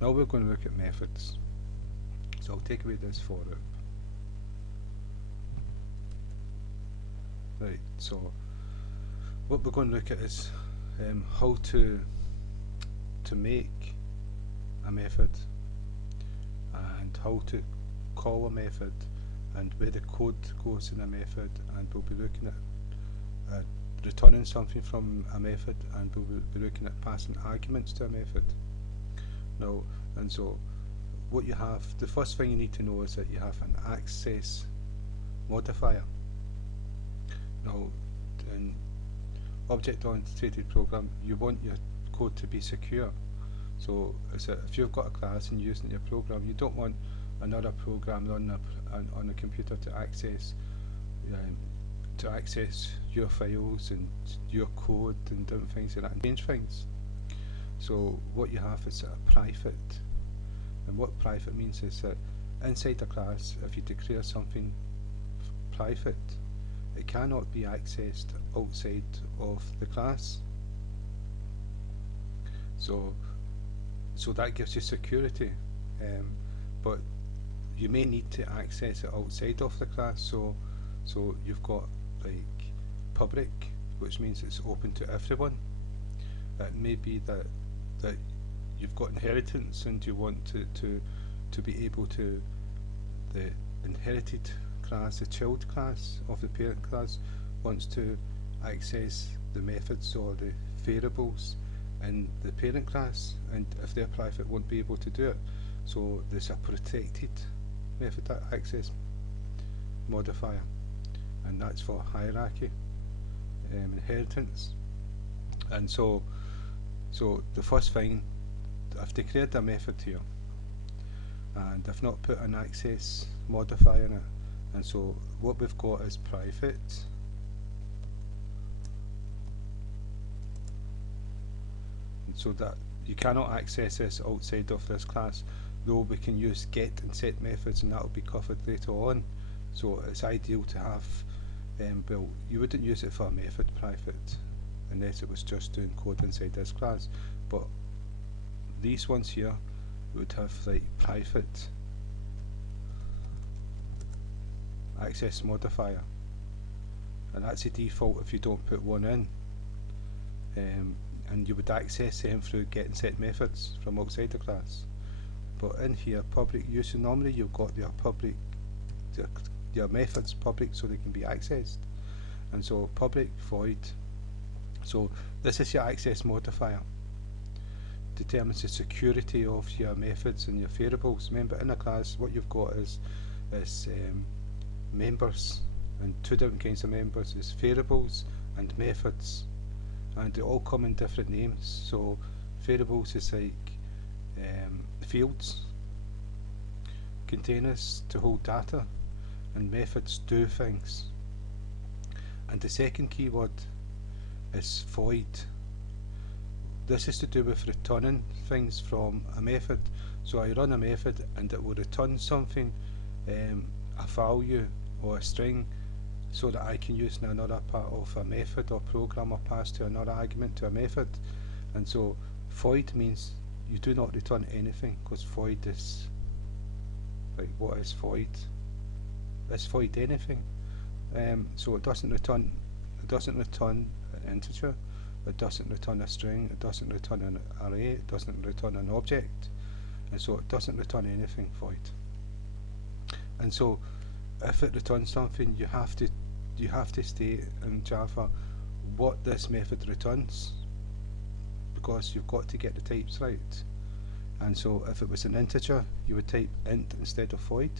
Now we're going to look at methods. So I'll take away this for loop. Right, so what we're going to look at is how to make a method and how to call a method and where the code goes in a method, and we'll be looking at returning something from a method, and we'll be looking at passing arguments to a method. Now, and so what you have, the first thing you need to know is that you have an access modifier. Now, in object-oriented program, you want your code to be secure. So if you've got a class and you're using your program, you don't want another program on a computer to access your files and your code and different things like that and change things. So what you have is a private, and what private means is that inside a class, if you declare something private, it cannot be accessed outside of the class. So that gives you security, but you may need to access it outside of the class. So you've got like public, which means it's open to everyone. It may be that you've got inheritance and you want to be able to, the inherited class, the child class of the parent class, wants to access the methods or the variables in the parent class, and if they're private, won't be able to do it. So there's a protected method access modifier, and that's for hierarchy, inheritance. And so the first thing, I've declared a method here and I've not put an access modifier in it, and so what we've got is private, and so that you cannot access this outside of this class, though we can use get and set methods, and that will be covered later on. So it's ideal to have, well, you wouldn't use it for a method private unless it was just doing code inside this class, but these ones here would have like private access modifier, and that's the default if you don't put one in, and you would access them through get and set methods from outside the class. But in here, public use, normally you've got your public, your methods public so they can be accessed, and so public void. So this is your access modifier, determines the security of your methods and your variables. Remember, in a class what you've got is members, and two different kinds of members is variables and methods, and they all come in different names. So variables is like fields, containers to hold data, and methods do things. And the second keyword is void. This is to do with returning things from a method. So I run a method and it will return something, a value or a string, so that I can use in another part of a method or program, or pass to another argument to a method. And so void means you do not return anything, because void is like, what is void? It's void anything. So it doesn't return an integer, it doesn't return a string, it doesn't return an array, it doesn't return an object, and so it doesn't return anything, void. And so if it returns something, you have to state in Java what this method returns, because you've got to get the types right. And so if it was an integer, you would type int instead of void,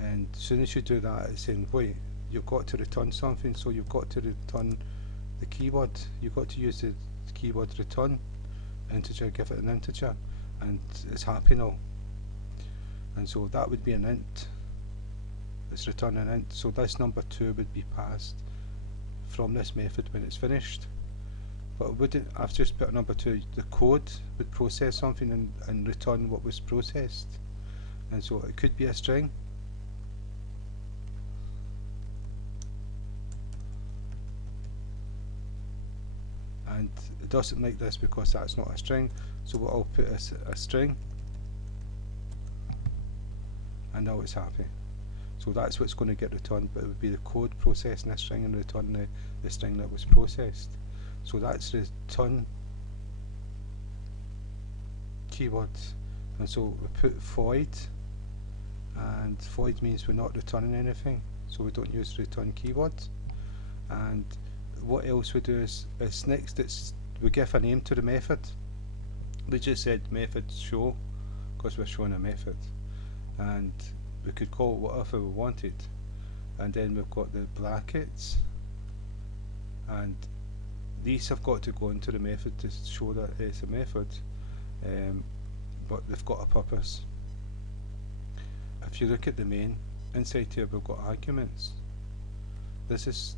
and as soon as you do that, it's saying, wait, you've got to return something, so you've got to return the keyword. You've got to use the keyword return integer, give it an integer, and it's happy now. And so that would be an int. It's return an int. So this number 2 would be passed from this method when it's finished. But wouldn't, I've just put a number 2, the code would process something and return what was processed. And so it could be a string. And doesn't like this because that's not a string, so I'll put a string, and now it's happy. So that's what's going to get returned, but it would be the code processing a string and returning the string that was processed. So that's return keywords. And so we put void, and void means we're not returning anything, so we don't use return keywords. And what else we do is next we give a name to the method. We just said method show because we're showing a method, and we could call it whatever we wanted. And then we've got the brackets, and these have got to go into the method to show that it's a method, but they've got a purpose. If you look at the main, inside here we've got arguments. This is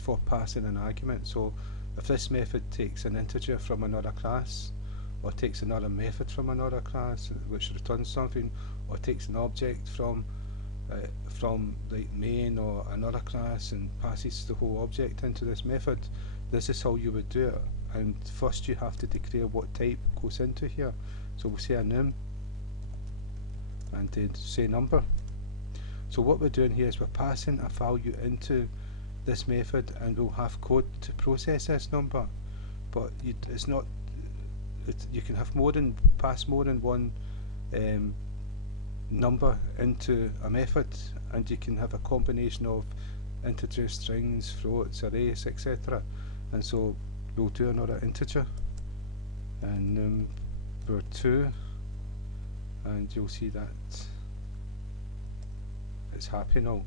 for passing an argument. So if this method takes an integer from another class, or takes another method from another class which returns something, or takes an object from like main or another class and passes the whole object into this method, this is how you would do it. And first you have to declare what type goes into here. So we'll say a num, and then say number. So what we're doing here is we're passing a value into this method, and we'll have code to process this number. But it's not. You can have pass more than one number into a method, and you can have a combination of integers, strings, floats, arrays, etc. And so we'll do another integer, and number 2, and you'll see that it's happy now.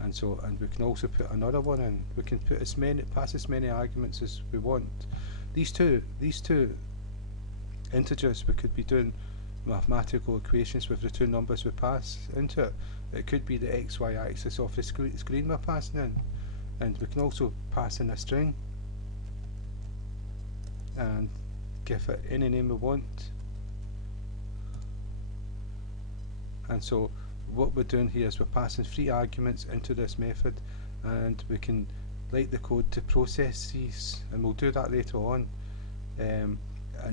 And so, and we can also put another one in. We can put pass as many arguments as we want. These two integers, we could be doing mathematical equations with the two numbers we pass into it. It could be the XY axis of the screen we're passing in, and we can also pass in a string and give it any name we want. And so what we're doing here is we're passing 3 arguments into this method, and we can write the code to process these, and we'll do that later on. And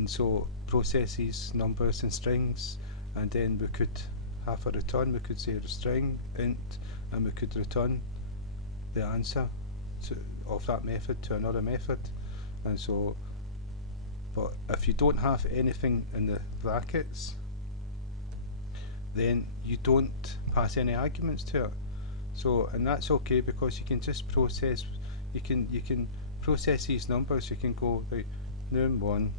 so process these numbers and strings, and then we could have a return. We could say a string int, and we could return the answer of that method to another method. And so, but if you don't have anything in the brackets, then you don't pass any arguments to it. So, and that's okay, because you can just process. You can process these numbers. You can go like num1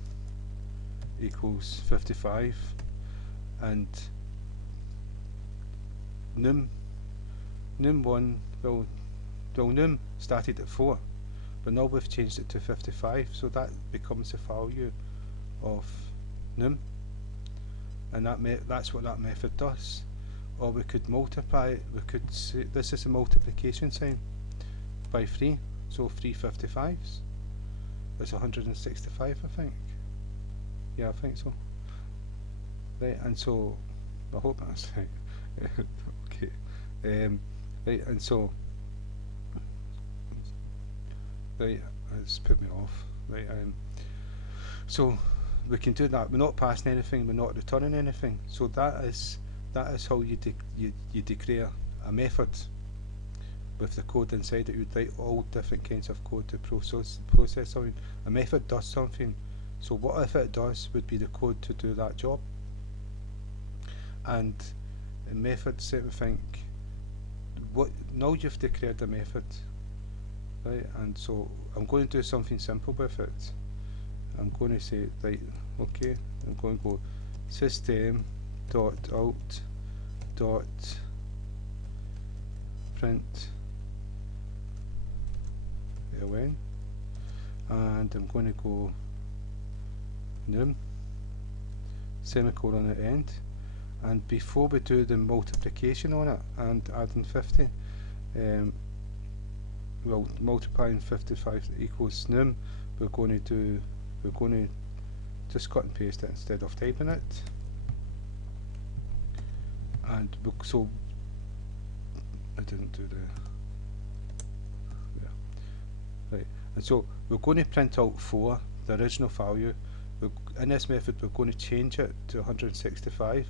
equals 55, and num1 num started at 4, but now we've changed it to 55, so that becomes the value of num, and that's what that method does. Or we could multiply. We could say this is a multiplication sign by 3, so 3 55s. It's 165, I think. Yeah, I think so. Right, and so I hope that's right. Okay. Right, and so right, it's put me off. Right, so we can do that. We're not passing anything. We're not returning anything. So that is how you declare a method with the code inside it. You'd write all different kinds of code to process something. A method does something. So whatever it does would be the code to do that job. And in methods, I think, now you've declared a method, right? And so I'm going to do something simple with it. I'm going to say, right, okay, I'm going to go system dot out dot print ln, and I'm going to go num semicolon at the end, and before we do the multiplication on it and adding 50, well, multiplying 55 equals num, we're going to just cut and paste it instead of typing it. And so I didn't do the, yeah, right, And so we're going to print out 4, the original value. In this method we're going to change it to 165,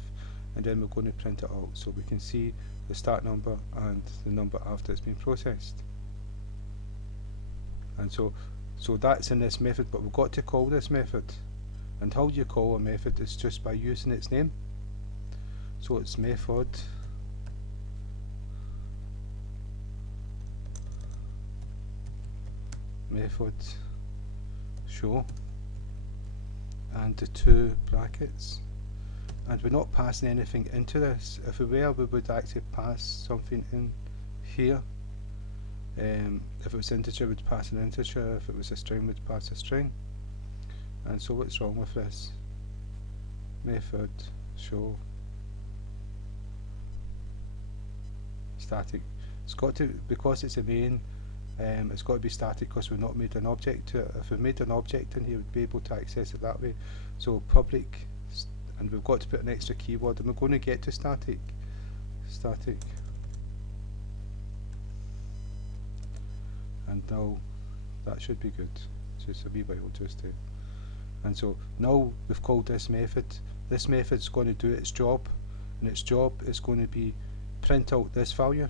and then we're going to print it out so we can see the start number and the number after it's been processed. And so that's in this method, but we've got to call this method, and how you call a method is just by using its name. So it's method show and the 2 brackets, and we're not passing anything into this. If we were, we would actually pass something in here. If it was integer, we'd pass an integer. If it was a string, we'd pass a string. And so what's wrong with this? Method show static. It's got to, because it's a main, it's got to be static because we've not made an object to it. If we made an object in here, we'd be able to access it that way. So public, and we've got to put an extra keyword, and we're going to get to static. And now that should be good. Just a wee while just to. And so now we've called this method. This method's going to do its job, and its job is going to be print out this value,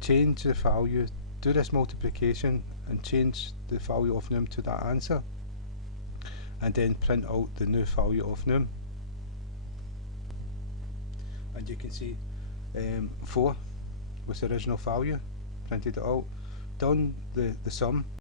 change the value, do this multiplication and change the value of num to that answer, and then print out the new value of num. And you can see 4 was the original value, printed it out, done the sum,